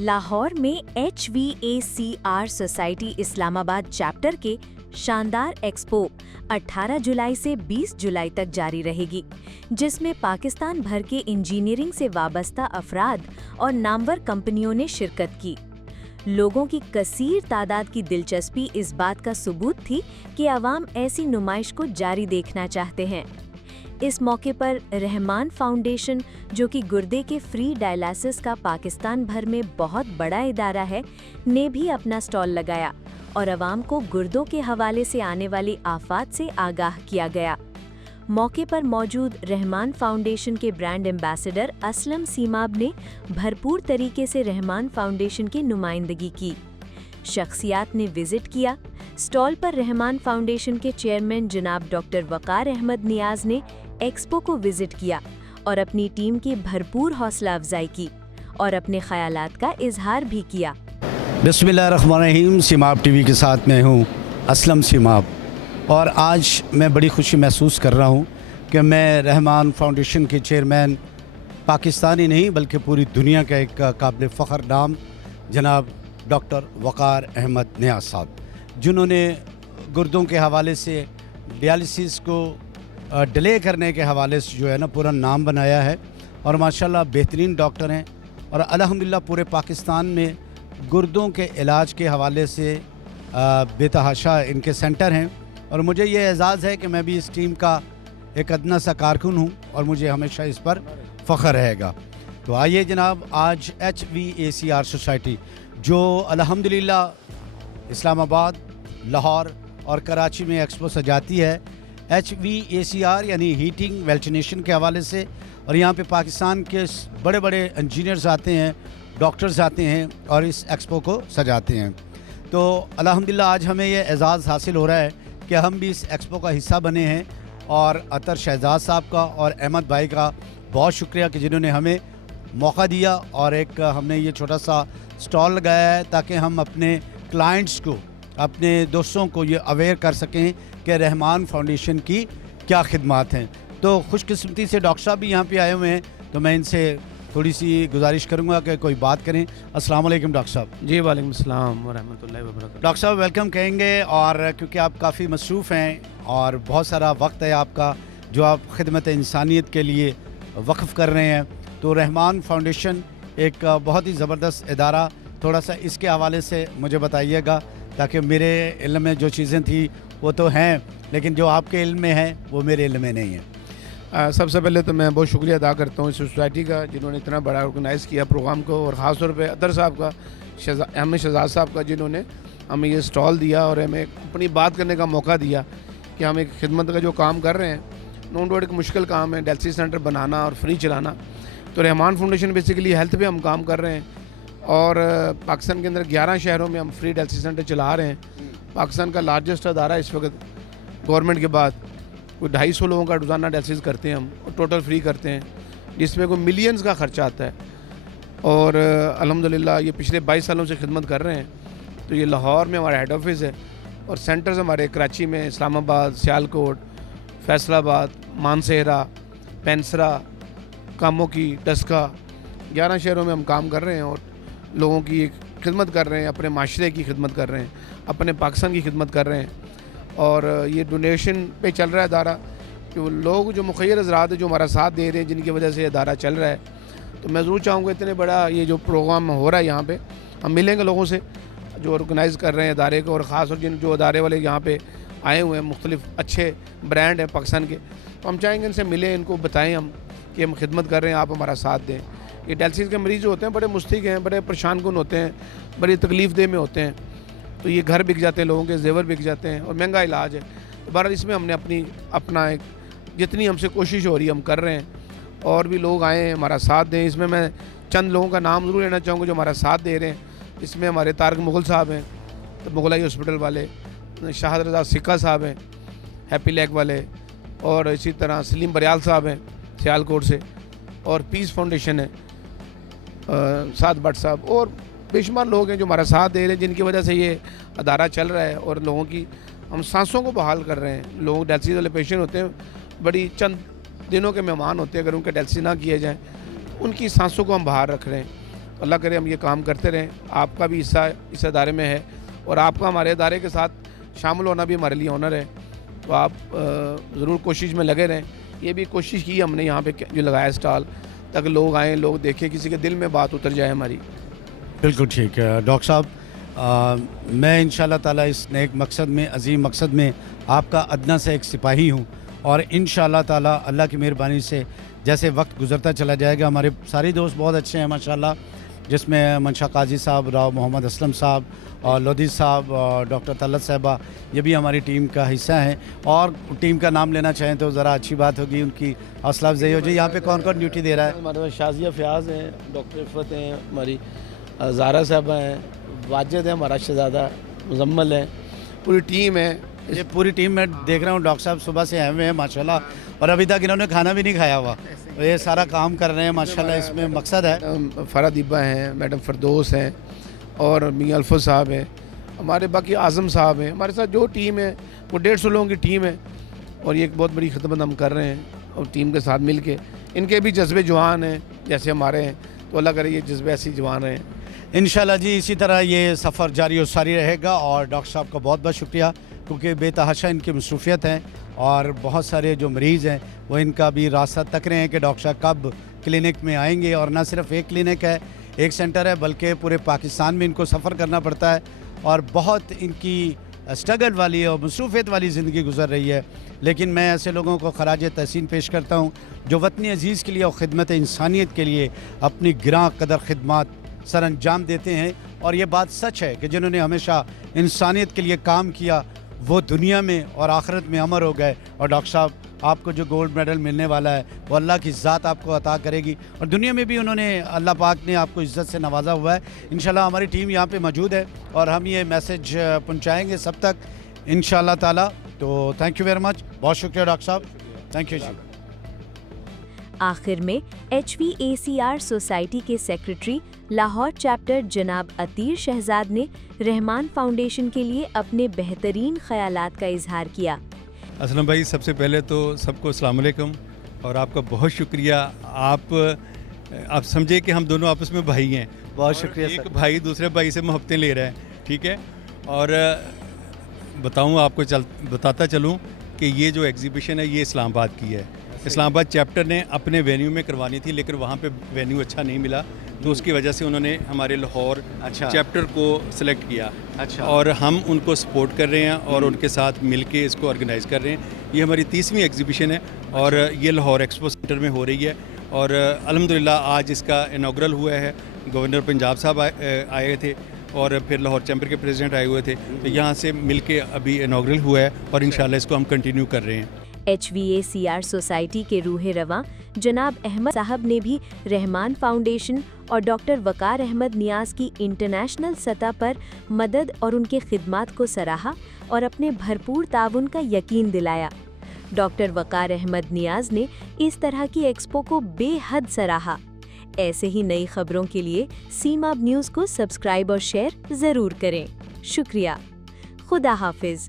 लाहौर में HVACR society Islamabad chapter के शानदार एक्सपो 18 जुलाई से 20 जुलाई तक जारी रहेगी, जिसमें पाकिस्तान भर के इंजीनियरिंग से वाबस्ता अफराद और नामवर कंपनियों ने शिरकत की। लोगों की कसीर तादाद की दिलचस्पी इस बात का सबूत थी कि आवाम ऐसी नुमाइश को जारी देखना चाहते हैं। इस मौके पर रहमान फाउंडेशन, जो कि गुर्दे के फ्री डायलिसिस का पाकिस्तान भर में बहुत बड़ा इदारा है, ने भी अपना स्टॉल लगाया और आवाम को गुर्दों के हवाले से आने वाली आफात से आगाह किया गया। मौके पर मौजूद रहमान फाउंडेशन के ब्रांड एम्बेसडर असलम सीमाब ने भरपूर तरीके से रहमान फाउंडेशन की नुमाइंदगी की। शख्सियात ने विजिट किया। स्टॉल पर रहमान फाउंडेशन के चेयरमैन जनाब डॉक्टर वकार अहमद नियाज ने एक्सपो को विजिट किया और अपनी टीम की भरपूर हौसला अफजाई की और अपने ख्यालात का इजहार भी किया। बिस्मिल्लाहिर्रहमानिर्रहीम। सीमाब टीवी के साथ मैं हूँ असलम सीमाब, और आज मैं बड़ी खुशी महसूस कर रहा हूँ कि मैं रहमान फाउंडेशन के चेयरमैन, पाकिस्तानी नहीं बल्कि पूरी दुनिया का एक काबिल फ़ख्र नाम जनाब डॉक्टर वकार अहमद नियाज साहब, जिन्होंने गुर्दों के हवाले से डायलिसिस को डिले करने के हवाले से जो है ना पूरा नाम बनाया है, और माशाल्लाह बेहतरीन डॉक्टर हैं। और अल्हम्दुलिल्लाह पूरे पाकिस्तान में गुर्दों के इलाज के हवाले से बेतहाशा इनके सेंटर हैं, और मुझे ये एज़ाज़ है कि मैं भी इस टीम का एक अदना सा कारकुन हूँ और मुझे हमेशा इस पर फ़ख्र रहेगा। तो आइए जनाब, आज HVACR सोसाइटी जो अल्हम्दुलिल्लाह इस्लामाबाद, लाहौर और कराची में एक्सपो सजाती है, HVACR यानी हीटिंग वेंटिलेशन के हवाले से, और यहाँ पे पाकिस्तान के बड़े बड़े इंजीनियर्स आते हैं, डॉक्टर्स आते हैं और इस एक्सपो को सजाते हैं। तो अल्हम्दुलिल्लाह आज हमें ये एज़ाज़ हासिल हो रहा है कि हम भी इस एक्सपो का हिस्सा बने हैं, और अतर शहजाद साहब का और अहमद भाई का बहुत शुक्रिया कि जिन्होंने हमें मौका दिया और एक हमने ये छोटा सा स्टॉल लगाया है ताकि हम अपने क्लाइंट्स को, अपने दोस्तों को ये अवेयर कर सकें कि रहमान फाउंडेशन की क्या खिदमात हैं। तो खुशकिस्मती से डॉक्टर साहब भी यहाँ पे आए हुए हैं, तो मैं इनसे थोड़ी सी गुजारिश करूँगा कि कोई बात करें। अस्सलाम वालेकुम डॉक्टर साहब। जी वालेकुम अस्सलाम व रहमतुल्लाहि व बरकातहू। डॉक्टर साहब वेलकम कहेंगे, और क्योंकि आप काफ़ी मसरूफ़ हैं और बहुत सारा वक्त है आपका जो आप खिदमत इंसानियत के लिए वक्फ़ कर रहे हैं, तो रहमान फाउंडेशन एक बहुत ही ज़बरदस्त इदारा, थोड़ा सा इसके हवाले से मुझे बताइएगा ताकि मेरे इल्म में जो चीज़ें थी वो तो हैं, लेकिन जो आपके इल्म में है वो मेरे इल्म में नहीं है। सबसे पहले तो मैं बहुत शुक्रिया अदा करता हूँ इस सोसाइटी का, जिन्होंने इतना बड़ा ऑर्गेनाइज़ किया प्रोग्राम को, और ख़ास तौर पे अतर साहब का, अहमद शहजाद साहब का, जिन्होंने हमें ये स्टॉल दिया और हमें अपनी बात करने का मौका दिया कि हम एक खिदमत का जो काम कर रहे हैं, नो डाउट एक मुश्किल काम है डायलिसिस सेंटर बनाना और फ्री चलाना। तो रहमान फाउंडेशन बेसिकली हेल्थ पे हम काम कर रहे हैं, और पाकिस्तान के अंदर 11 शहरों में हम फ्री डायलिसिस सेंटर चला रहे हैं। पाकिस्तान का लार्जेस्ट अदारा इस वक्त गवर्नमेंट के बाद, कोई 250 लोगों का रोज़ाना डायलिसिस करते हैं हम, और टोटल फ्री करते हैं, जिसमें कोई मिलियंस का खर्चा आता है। और अल्हम्दुलिल्लाह ये पिछले 22 सालों से खिदमत कर रहे हैं। तो ये लाहौर में हमारा हेड ऑफिस है, और सेंटर्स हमारे कराची में, इस्लामाबाद, सियालकोट, फैसलाबाद, मानसेहरा, पेंसरा, कामों की, डस्का, 11 शहरों में हम काम कर रहे हैं और लोगों की खिदमत कर रहे हैं, अपने माशरे की खिदमत कर रहे हैं, अपने पाकिस्तान की खिदमत कर रहे हैं। और ये डोनेशन पे चल रहा है अदारा, कि वो लोग जो मुखय्यर हज़रात हैं जो हमारा साथ दे रहे हैं, जिनकी वजह से अदारा चल रहा है। तो मैं ज़रूर चाहूँगा इतने बड़ा ये जो प्रोग्राम हो रहा है यहाँ पे, हम मिलेंगे लोगों से जो ऑर्गेनाइज़ कर रहे हैं अदारे को, और ख़ास तौर जिन जो अदारे वाले यहाँ पे आए हुए हैं, मुख्तलिफ अच्छे ब्रांड हैं पाकिस्तान के, तो हम चाहेंगे इनसे मिलें, इनको बताएँ हम कि हम खिदमत कर रहे हैं, आप हमारा साथ दें। ये डायलिसिस के मरीज़ जो होते हैं बड़े मुस्तैक़ हैं, बड़े परेशान कुन होते हैं, बड़ी तकलीफ़ देह में होते हैं, तो ये घर बिक जाते हैं, लोगों के जेवर बिक जाते हैं, और महंगा इलाज है। तो बहरहाल इसमें हमने अपना एक जितनी हमसे कोशिश हो रही है हम कर रहे हैं, और भी लोग आए हैं हमारा साथ दें। इसमें मैं चंद लोगों का नाम ज़रूर लेना चाहूँगा जो हमारा साथ दे रहे हैं। इसमें हमारे तारक मुग़ल साहब हैं, तो मुग़लाई हॉस्पिटल वाले, शाहद रज़ा सिक्का साहब हैं हैप्पी लैग वाले, और इसी तरह सलीम बरियाल साहब हैं सियालकोट से, और पीस फाउंडेशन है साद भट्ट साहब, और बेशुमार लोग हैं जो हमारा साथ दे रहे हैं, जिनकी वजह से ये अदारा चल रहा है। और लोगों की हम सांसों को बहाल कर रहे हैं। लोग डायलिसिस वाले पेशेंट होते हैं, बड़ी चंद दिनों के मेहमान होते हैं, अगर उनके डायलिसिस ना किए जाएँ, उनकी सांसों को हम बाहर रख रहे हैं। اللہ کرے ہم یہ کام کرتے رہیں. آپ کا بھی حصہ اس ادارے میں ہے اور آپ کا ہمارے ادارے کے ساتھ شامل ہونا بھی ہمارے لیے آنر ہے. تو آپ ضرور کوشش میں لگے رہیں. یہ بھی کوشش کی ہم نے یہاں پہ جو لگایا اسٹال, تاکہ لوگ آئیں, لوگ دیکھیں, کسی کے دل میں بات اتر جائے ہماری. بالکل ٹھیک ہے ڈاکٹر صاحب, میں انشاءاللہ تعالی اس نیک مقصد میں, عظیم مقصد میں آپ کا ادنیٰ سے ایک سپاہی ہوں, اور انشاءاللہ تعالی اللہ کی مہربانی سے جیسے وقت گزرتا چلا جائے گا, ہمارے سارے دوست بہت اچھے ہیں ماشاءاللہ, جس میں منشا قاضی صاحب, راؤ محمد اسلم صاحب, اور لودھی صاحب, اور ڈاکٹر طلعت صاحبہ, یہ بھی ہماری ٹیم کا حصہ ہیں. اور ٹیم کا نام لینا چاہیں تو ذرا اچھی بات ہوگی, ان کی حوصلہ افزائی ہو جائے. یہاں پہ کون کون ڈیوٹی دے رہا ہے؟ ہمارے پاس شازیہ فیاض ہیں, ڈاکٹر عفت ہیں, ہماری زارا صاحبہ ہیں, واجد ہیں ہمارا شہزادہ, مزمل ہیں, پوری ٹیم ہے. یہ پوری ٹیم میں دیکھ رہا ہوں ڈاکٹر صاحب صبح سے اہم ہیں ماشاءاللہ, اور ابھی تک انہوں نے کھانا بھی نہیں کھایا ہوا. یہ سارا کام کر رہے ہیں ماشاءاللہ, اس میں مقصد ہے. فرح دیبا ہیں, میڈم فردوس ہیں, اور میاں الفت صاحب ہیں, ہمارے باقی اعظم صاحب ہیں. ہمارے ساتھ جو ٹیم ہے وہ 150 لوگوں کی ٹیم ہے, اور یہ ایک بہت بڑی خدمت ہم کر رہے ہیں, اور ٹیم کے ساتھ مل کے. ان کے بھی جذبے جوان ہیں جیسے ہمارے ہیں, تو اللہ کرے یہ جذبے ایسی جوان ہیں. انشاءاللہ جی اسی طرح یہ سفر جاری و ساری رہے گا. اور ڈاکٹر صاحب کا بہت بہت شکریہ, کیونکہ بے تحاشا ان کی مصروفیت ہیں, اور بہت سارے جو مریض ہیں وہ ان کا بھی راستہ تک رہے ہیں کہ ڈاکٹر صاحب کب کلینک میں آئیں گے. اور نہ صرف ایک کلینک ہے, ایک سینٹر ہے, بلکہ پورے پاکستان میں ان کو سفر کرنا پڑتا ہے, اور بہت ان کی اسٹرگل والی اور مصروفیت والی زندگی گزر رہی ہے. لیکن میں ایسے لوگوں کو خراج تحسین پیش کرتا ہوں جو وطن عزیز کے لیے اور خدمت انسانیت کے لیے اپنی گراں قدر خدمات سر انجام دیتے ہیں. اور یہ بات سچ ہے کہ جنہوں نے ہمیشہ انسانیت کے لیے کام کیا وہ دنیا میں اور آخرت میں امر ہو گئے. اور ڈاکٹر صاحب آپ کو جو گولڈ میڈل ملنے والا ہے وہ اللہ کی ذات آپ کو عطا کرے گی, اور دنیا میں بھی انہوں نے, اللہ پاک نے آپ کو عزت سے نوازا ہوا ہے. انشاءاللہ ہماری ٹیم یہاں پہ موجود ہے, اور ہم یہ میسج پہنچائیں گے سب تک انشاءاللہ تعالی. تو تھینک یو ویری مچ, بہت شکریہ ڈاکٹر صاحب, تھینک یو جی. آخر میں HVACR سوسائٹی کے سیکریٹری لاہور چیپٹر جناب عطیر شہزاد نے رحمان فاؤنڈیشن کے لیے اپنے بہترین خیالات کا اظہار کیا. اسلم بھائی, سب سے پہلے تو سب کو السلام علیکم, اور آپ کا بہت شکریہ. آپ سمجھے کہ ہم دونوں آپس میں بھائی ہیں. بہت شکریہ ایک سر. بھائی دوسرے بھائی سے محبتیں لے رہا ہے, ٹھیک ہے. اور بتاؤں آپ کو بتاتا چلوں کہ یہ جو ایگزیبیشن ہے یہ اسلام آباد کی ہے. اسلام آباد چیپٹر نے اپنے وینیو میں کروانی تھی, لیکن وہاں پہ وینیو اچھا نہیں ملا, تو اس کی وجہ سے انہوں نے ہمارے لاہور چیپٹر کو سلیکٹ کیا. اور ہم ان کو سپورٹ کر رہے ہیں اور ان کے ساتھ مل کے اس کو آرگنائز کر رہے ہیں. یہ ہماری 30ویں ایگزیبیشن ہے, اور یہ لاہور ایکسپو سینٹر میں ہو رہی ہے. اور الحمدللہ آج اس کا انوگرل ہوا ہے. گورنر پنجاب صاحب آئے تھے, اور پھر لاہور چیمبر کے پریزیڈنٹ آئے ہوئے تھے, تو یہاں سے مل کے ابھی انوگرل ہوا ہے, اور انشاءاللہ اس کو ہم کنٹینیو کر رہے ہیں. HVACR سوسائٹی کے روح رواں جناب احمد صاحب نے بھی رحمان فاؤنڈیشن اور ڈاکٹر وقار احمد نیاز کی انٹرنیشنل سطح پر مدد اور ان کے خدمات کو سراہا اور اپنے بھرپور تعاون کا یقین دلایا. ڈاکٹر وقار احمد نیاز نے اس طرح کی ایکسپو کو بے حد سراہا. ایسے ہی نئی خبروں کے لیے سیماب نیوز کو سبسکرائب اور شیئر ضرور کریں. شکریہ. خدا حافظ.